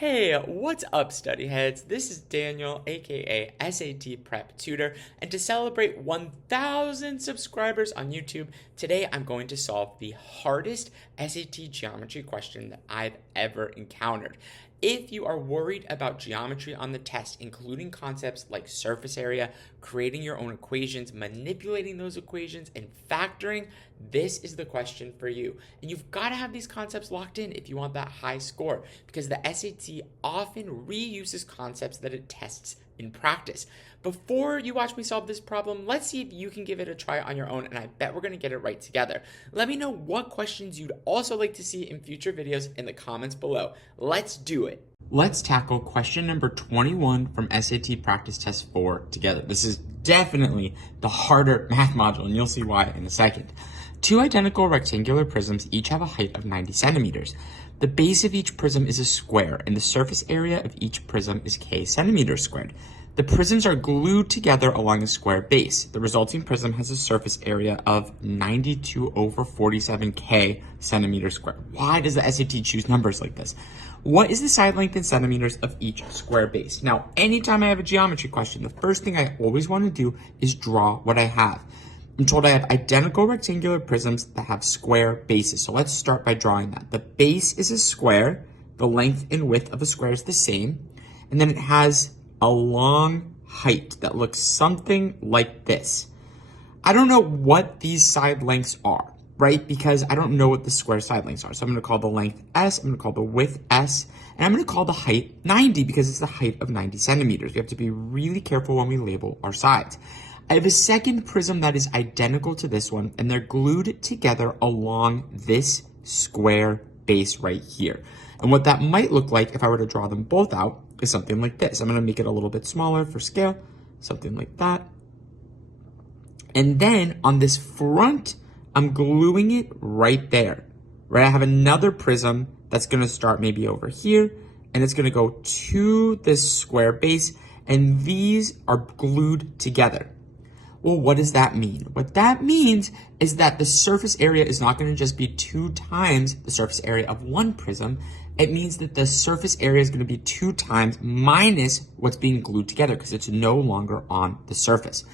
Hey, what's up, study heads? This is Daniel, aka SAT Prep Tutor, and to celebrate 1,000 subscribers on YouTube, today I'm going to solve the hardest SAT geometry question that I've ever encountered. If you are worried about geometry on the test, including concepts like surface area, creating your own equations, manipulating those equations, and factoring, this is the question for you. And you've got to have these concepts locked in if you want that high score, because the SAT often reuses concepts that it tests in practice. Before you watch me solve this problem, let's see if you can give it a try on your own, and I bet we're going to get it right together. Let me know what questions you'd also like to see in future videos in the comments below. Let's do it. Let's tackle question number 21 from SAT Practice Test 4 together. This is definitely the harder math module, and you'll see why in a second. Two identical rectangular prisms each have a height of 90 centimeters. The base of each prism is a square, and the surface area of each prism is k centimeters squared. The prisms are glued together along a square base. The resulting prism has a surface area of 92/47k centimeters squared. Why does the SAT choose numbers like this? What is the side length in centimeters of each square base? Now, anytime I have a geometry question, the first thing I always want to do is draw what I have. I'm told I have identical rectangular prisms that have square bases. So let's start by drawing that. The base is a square. The length and width of a square is the same. And then it has a long height that looks something like this. I don't know what these side lengths are, right? Because I don't know what the square side lengths are. So I'm going to call the length S, I'm going to call the width S, and I'm going to call the height 90 because it's the height of 90 centimeters. We have to be really careful when we label our sides. I have a second prism that is identical to this one, and they're glued together along this square base right here. And what that might look like if I were to draw them both out is something like this. I'm going to make it a little bit smaller for scale, something like that. And then on this front, I'm gluing it right there, right? I have another prism that's going to start maybe over here, and it's going to go to this square base, and these are glued together. Well, what does that mean? What that means is that the surface area is not going to just be 2 times the surface area of one prism. It means that the surface area is going to be 2 times minus what's being glued together because it's no longer on the surface.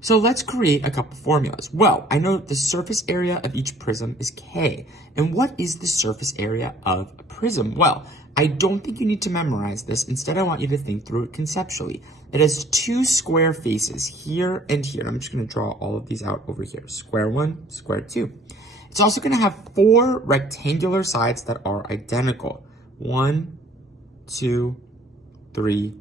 So let's create a couple formulas. Well, I know the surface area of each prism is K. And what is the surface area of a prism? Well, I don't think you need to memorize this. Instead, I want you to think through it conceptually. It has 2 square faces here and here. I'm just going to draw all of these out over here. Square 1, square 2. It's also going to have 4 rectangular sides that are identical. 1, 2, 3,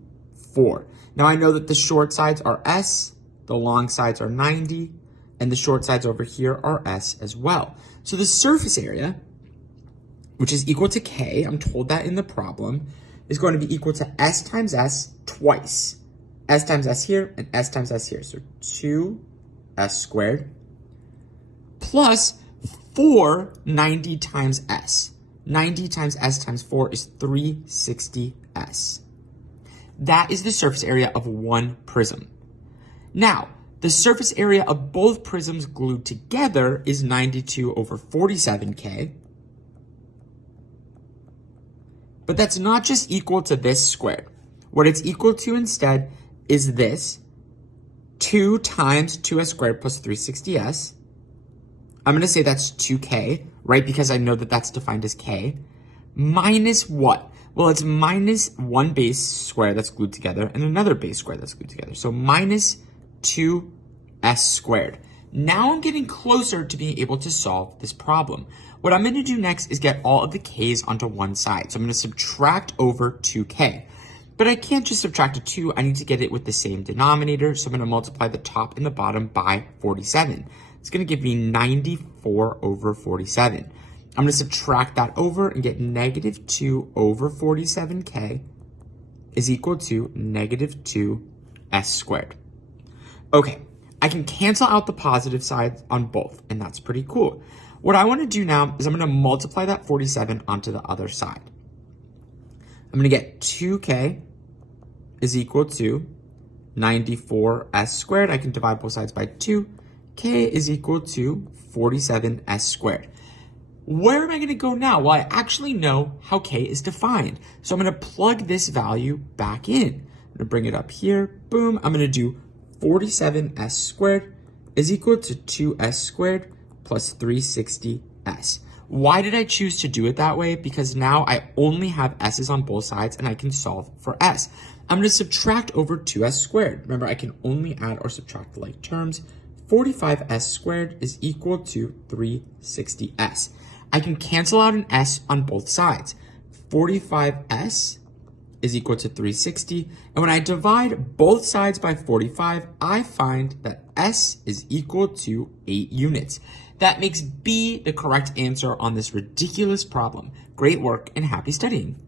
4. Now I know that the short sides are S, the long sides are 90, and the short sides over here are S as well. So the surface area, which is equal to K, I'm told that in the problem, is going to be equal to S times S twice. S times S here and S times S here. So 2S squared plus 4 90 times S. 90 times S times 4 is 360S. That is the surface area of one prism. Now, the surface area of both prisms glued together is 92/47k. But that's not just equal to this squared. What it's equal to instead is this. 2 times 2s squared plus 360s. I'm going to say that's 2k, right? Because I know that that's defined as k. Minus what? Well, it's minus one base square that's glued together and another base square that's glued together. So minus 2s squared. Now I'm getting closer to being able to solve this problem. What I'm going to do next is get all of the k's onto one side. So I'm going to subtract over 2k. But I can't just subtract a 2. I need to get it with the same denominator. So I'm going to multiply the top and the bottom by 47. It's going to give me 94/47. I'm going to subtract that over and get negative 2/47k is equal to negative 2s squared. Okay, I can cancel out the positive sides on both, and that's pretty cool. What I want to do now is I'm going to multiply that 47 onto the other side. I'm going to get 2k is equal to 94s squared. I can divide both sides by 2. K is equal to 47s squared. Where am I going to go now? Well, I actually know how k is defined. So I'm going to plug this value back in. I'm going to bring it up here. Boom. I'm going to do 47s squared is equal to 2s squared plus 360s. Why did I choose to do it that way? Because now I only have s's on both sides and I can solve for s. I'm going to subtract over 2s squared. Remember, I can only add or subtract like terms. 45s squared is equal to 360s. I can cancel out an s on both sides. 45s is equal to 360. And when I divide both sides by 45, I find that s is equal to 8 units. That makes B the correct answer on this ridiculous problem. Great work and happy studying.